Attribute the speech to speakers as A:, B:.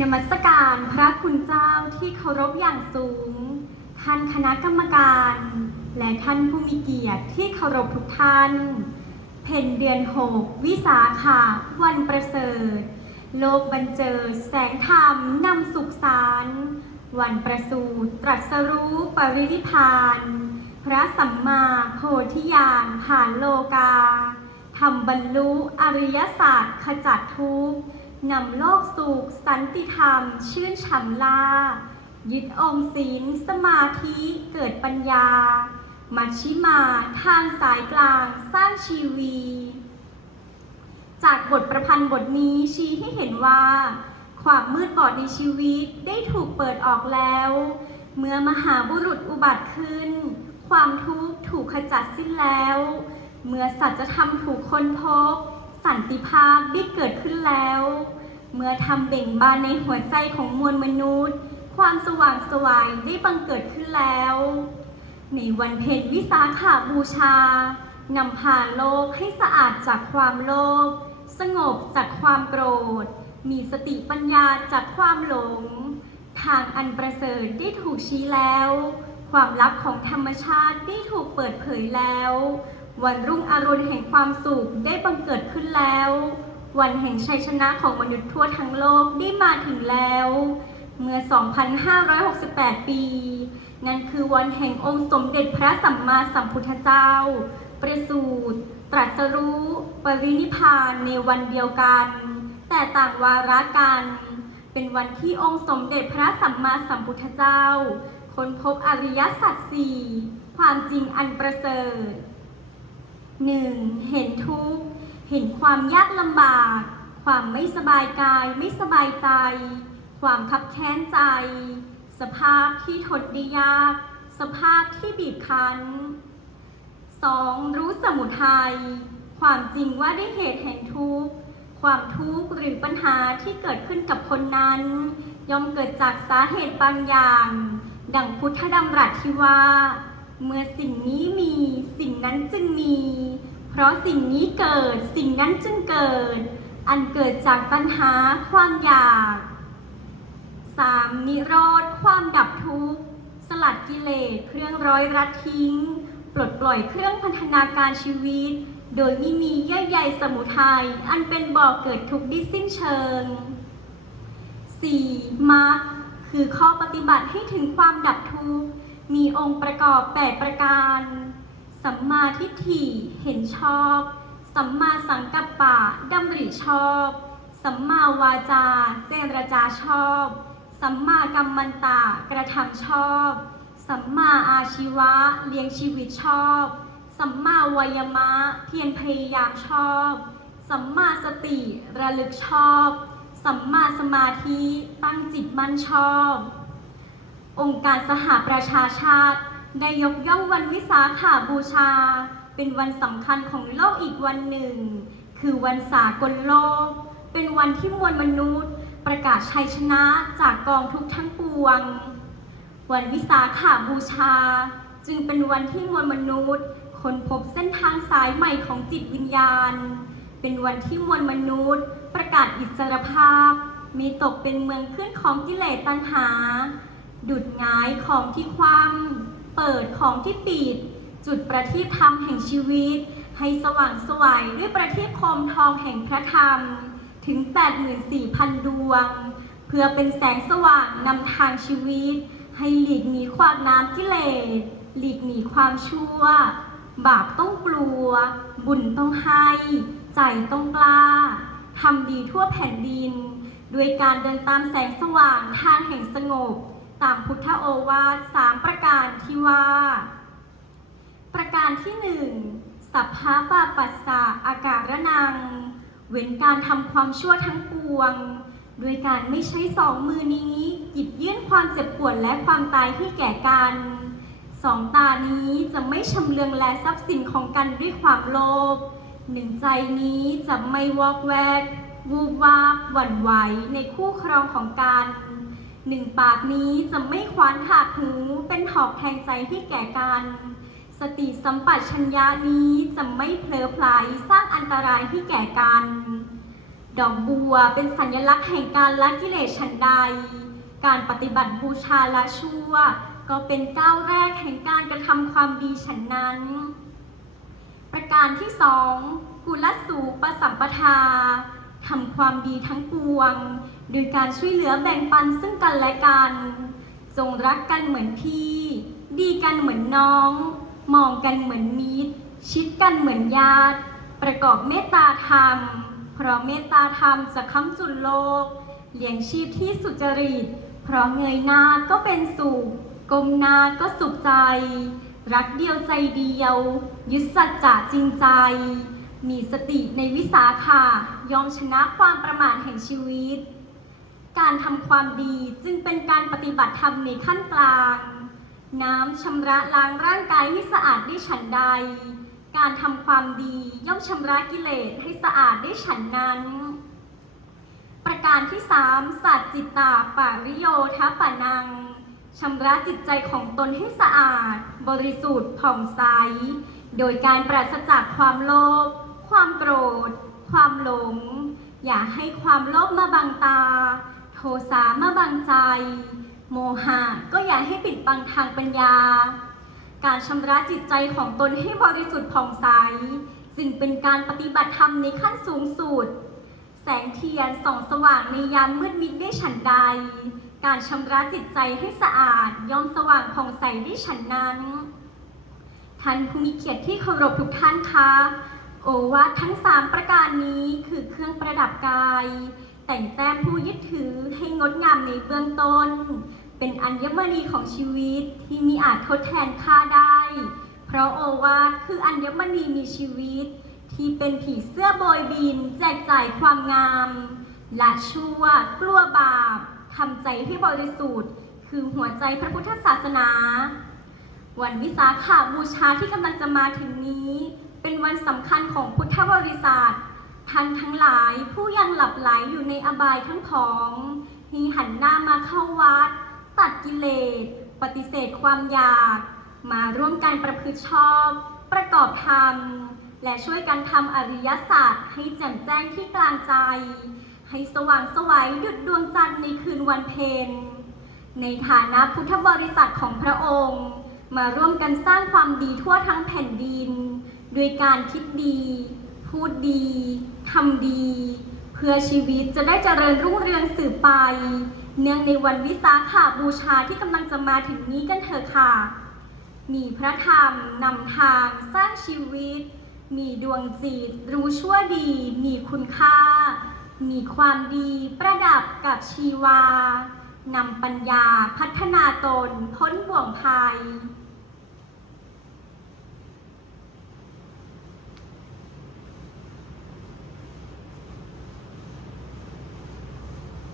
A: นมัสการพระคุณเจ้าที่เคารพอย่างสูง ท่านคณะกรรมการ และท่านผู้มีเกียรติที่เคารพทุกท่าน เพ็ญเดือนหกวิสาขะวันประเสริฐ โลกบันเจิดแสงธรรมนำสุขสาร วันประสูติตรัสรู้ปรินิพพาน พระสัมมาโพธิญาณผ่านโลกาทำบรรลุอริยศาสตร์ขจัดทุกข์ นำโลกสุขสันติธรรม ชื่นฉ่ำลา ยึดองค์ศีลสมาธิเกิดปัญญา มัชชิมาทางสายกลางสร้างชีวี จากบทประพันธ์บทนี้ชี้ให้เห็นว่า ความมืดบอดในชีวิตได้ถูกเปิดออกแล้ว เมื่อมหาบุรุษอุบัติขึ้น ความทุกข์ถูกขจัดสิ้นแล้ว เมื่อสัจธรรมถูกค้นพบสันติภาพได้เกิดขึ้นแล้ว เมื่อทำเบ่งบานในหัวใจของมวลมนุษย์ ความสว่างสวายได้บังเกิดขึ้นแล้ว ในวันเพ็ญวิสาขาบูชานำพาโลกให้สะอาดจากความโลภสงบจากความโกรธ มีสติปัญญาจากความหลง ทางอันประเสริฐได้ถูกชี้แล้ว ความลับของธรรมชาติได้ถูกเปิดเผยแล้ว วันรุ่งอรุณแห่งความสุขได้บังเกิดขึ้นแล้ว วันแห่งชัยชนะของมนุษย์ทั่วทั้งโลกได้มาถึงแล้ว เมื่อ 2,568 ปี นั่นคือวันแห่งองค์สมเด็จพระสัมมาสัมพุทธเจ้า ประสูติตรัสรู้ปรินิพานในวันเดียวกัน แต่ต่างวาระกัน เป็นวันที่องค์สมเด็จพระสัมมาสัมพุทธเจ้า ค้นพบอริยสัจสี่ความจริงอันประเสริฐหนึ่งเห็นทุกข์ เห็นความยากลำบาก ความไม่สบายกาย ไม่สบายใจ ความคับแค้นใจ สภาพที่ทนได้ยาก สภาพที่บีบคั้น 2. รู้สมุทัย ความจริงว่าได้เหตุแห่งทุกข์ ความทุกข์หรือปัญหาที่เกิดขึ้นกับคนนั้น ย่อมเกิดจากสาเหตุบางอย่าง ดังพุทธดำรัสที่ว่า เมื่อสิ่งนี้มี สิ่งนั้นจึงมี เพราะสิ่งนี้เกิดสิ่งนั้นจึงเกิด อันเกิดจากปัญหาความอยาก 3. นิโรธ ความดับทุกข์ สลัดกิเลสเครื่องร้อยรัดทิ้ง ปลดปล่อยเครื่องพันธนาการชีวิต โดยไม่มีเยื่อใยสมุทัยอันเป็นบ่อกเกิดทุกข์ด้สิ้นเชิง 4. มรรคคือข้อปฏิบัติให้ถึงความดับทุกข์ มีองค์ประกอบ 8 ประการ สัมมาทิฏฐิเห็นชอบ สัมมาสังกัปปะดำริชอบ สัมมาวาจาเจรจาชอบ สัมมากัมมันตะกระทำชอบ สัมมาอาชีวะเลี้ยงชีวิตชอบ สัมมาวายมะเพียรพยายามชอบ สัมมาสติระลึกชอบ สัมมาสมาธิตั้งจิตมั่นชอบ องค์การสหประชาชาติ ได้ยกย่องวันวิสาขาบูชา เป็นวันสำคัญของโลกอีกวันหนึ่ง คือวันสากลโลก เป็นวันที่มวลมนุษย์ ประกาศชัยชนะจากกองทุกทั้งปวง วันวิสาขาบูชา จึงเป็นวันที่มวลมนุษย์ค้นพบเส้นทางสายใหม่ของจิตวิญญาณ เป็นวันที่มวลมนุษย์ ประกาศอิสรภาพ มีตกเป็นเมืองขึ้นของกิเลสตัณหา ดุดหงายของที่คว่ำ เปิดของที่ปิด จุดประทีปธรรมแห่งชีวิต ให้สว่างสวัยด้วยประทีปโคมทองแห่งพระธรรม ถึง 84,000 ดวง เพื่อเป็นแสงสว่างนำทางชีวิต ให้หลีกหนีขวากน้ำกิเลส หลีกหนีความชั่ว บาปต้องกลัว บุญต้องให้ ใจต้องกล้าทำดีทั่วแผ่นดิน ด้วยการเดินตามแสงสว่างทางแห่งสงบ ตามพุทธโอวาทสามประการ ว่า ประการที่หนึ่งสัพพะปะปัสสะอาการะนัง เว้นการทำความชั่วทั้งปวง โดยการไม่ใช้สองมือนี้หยิบยื่นความเจ็บปวดและความตายที่แก่กันสองตานี้จะไม่ชำเลืองและทรัพย์สินของกันด้วยความโลภหนึ่งใจนี้จะไม่วอกแวก วูบวาบหวั่นไหวในคู่ครองของกัน หนึ่งปากนี้จะไม่คว้านถากหูเป็นหอกแทงใจที่แก่กัน สติสัมปชัญญะนี้จะไม่เผลอไผลสร้างอันตรายที่แก่กัน ดอกบัวเป็นสัญลักษณ์แห่งการละกิเลสฉันใด การปฏิบัติบูชาละชั่ว ก็เป็นก้าวแรกแห่งการกระทำความดีฉันนั้น ประการที่สองกุลสูปสัมปทา ทำความดีทั้งปวง โดยการช่วยเหลือแบ่งปันซึ่งกันและกัน จงรักกันเหมือนพี่ ดีกันเหมือนน้อง มองกันเหมือนมิตร ชิดกันเหมือนญาติ ประกอบเมตตาธรรม เพราะเมตตาธรรมจะค้ำจุนโลก เลี้ยงชีพที่สุจริต เพราะเงยหน้าก็เป็นสุขก้มหน้าก็สุขใจ รักเดียวใจเดียว ยึดสัจจะจริงใจ มีสติในวิสาขะยอมชนะความประมาทแห่งชีวิต การทำความดีจึงเป็นการปฏิบัติธรรมในขั้นกลาง น้ำชำระล้างร่างกายให้สะอาดได้ฉันใด การทำความดีย่อมชำระกิเลสให้สะอาดได้ฉันนั้น ประการที่สามสัจจิตตาปาริโยทปานังชำระจิตใจของตนให้สะอาด บริสุทธิ์ผ่องใส โดยการปราศจากความโลภ ความโกรธ ความหลง อย่าให้ความโลภมาบังตา โทสะมาบังใจ โมหะก็อย่าให้ปิดบังทางปัญญา การชำระจิตใจของตนให้บริสุทธิ์ผ่องใสจึงเป็นการปฏิบัติธรรมในขั้นสูงสุด แสงเทียนส่องสว่างในยามมืดมิดได้ฉันใด การชำระจิตใจให้สะอาดย่อมสว่างผ่องใสได้ฉันนั้น ท่านผู้มีเกียรติที่เคารพทุกท่านคะ โอวาททั้งสามประการนี้คือเครื่องประดับกาย แต่งแต้มผู้ยึดถือให้งดงามในเบื้องต้น เป็นอัญมณีของชีวิตที่มีอาจทดแทนค่าได้ เพราะโอวาทคืออัญมณีมีชีวิต ที่เป็นผีเสื้อโบยบิน แจกจ่ายความงามละชั่วกลัวบาปทำใจให้บริสุทธิ์คือหัวใจพระพุทธศาสนา วันวิสาขาบูชาที่กำลังจะมาถึงนี้ เป็นวันสำคัญของพุทธบริษัทท่านทั้งหลายผู้ยังหลับไหลอยู่ในอบายทั้งผองให้หันหน้ามาเข้าวัด ตัดกิเลส ปฏิเสธความอยาก มาร่วมกันประพฤติชอบ ประกอบธรรม และช่วยกันทำอริยสัจให้แจ่มแจ้งที่กลางใจ ให้สว่างสวัยดุจดวงจันทร์ในคืนวันเพ็ญในฐานะพุทธบริษัทของพระองค์ มาร่วมกันสร้างความดีทั่วทั้งแผ่นดิน ด้วยการคิดดี พูดดีทำดี เพื่อชีวิตจะได้เจริญรุ่งเรืองสืบไป เนื่องในวันวิสาขาบูชาที่กำลังจะมาถึงนี้กันเถอะค่ะ มีพระธรรมนำทางสร้างชีวิต มีดวงจิต รู้ชั่วดี มีคุณค่า มีความดีประดับกับชีวานำปัญญาพัฒนาตนพ้นบ่วงภัย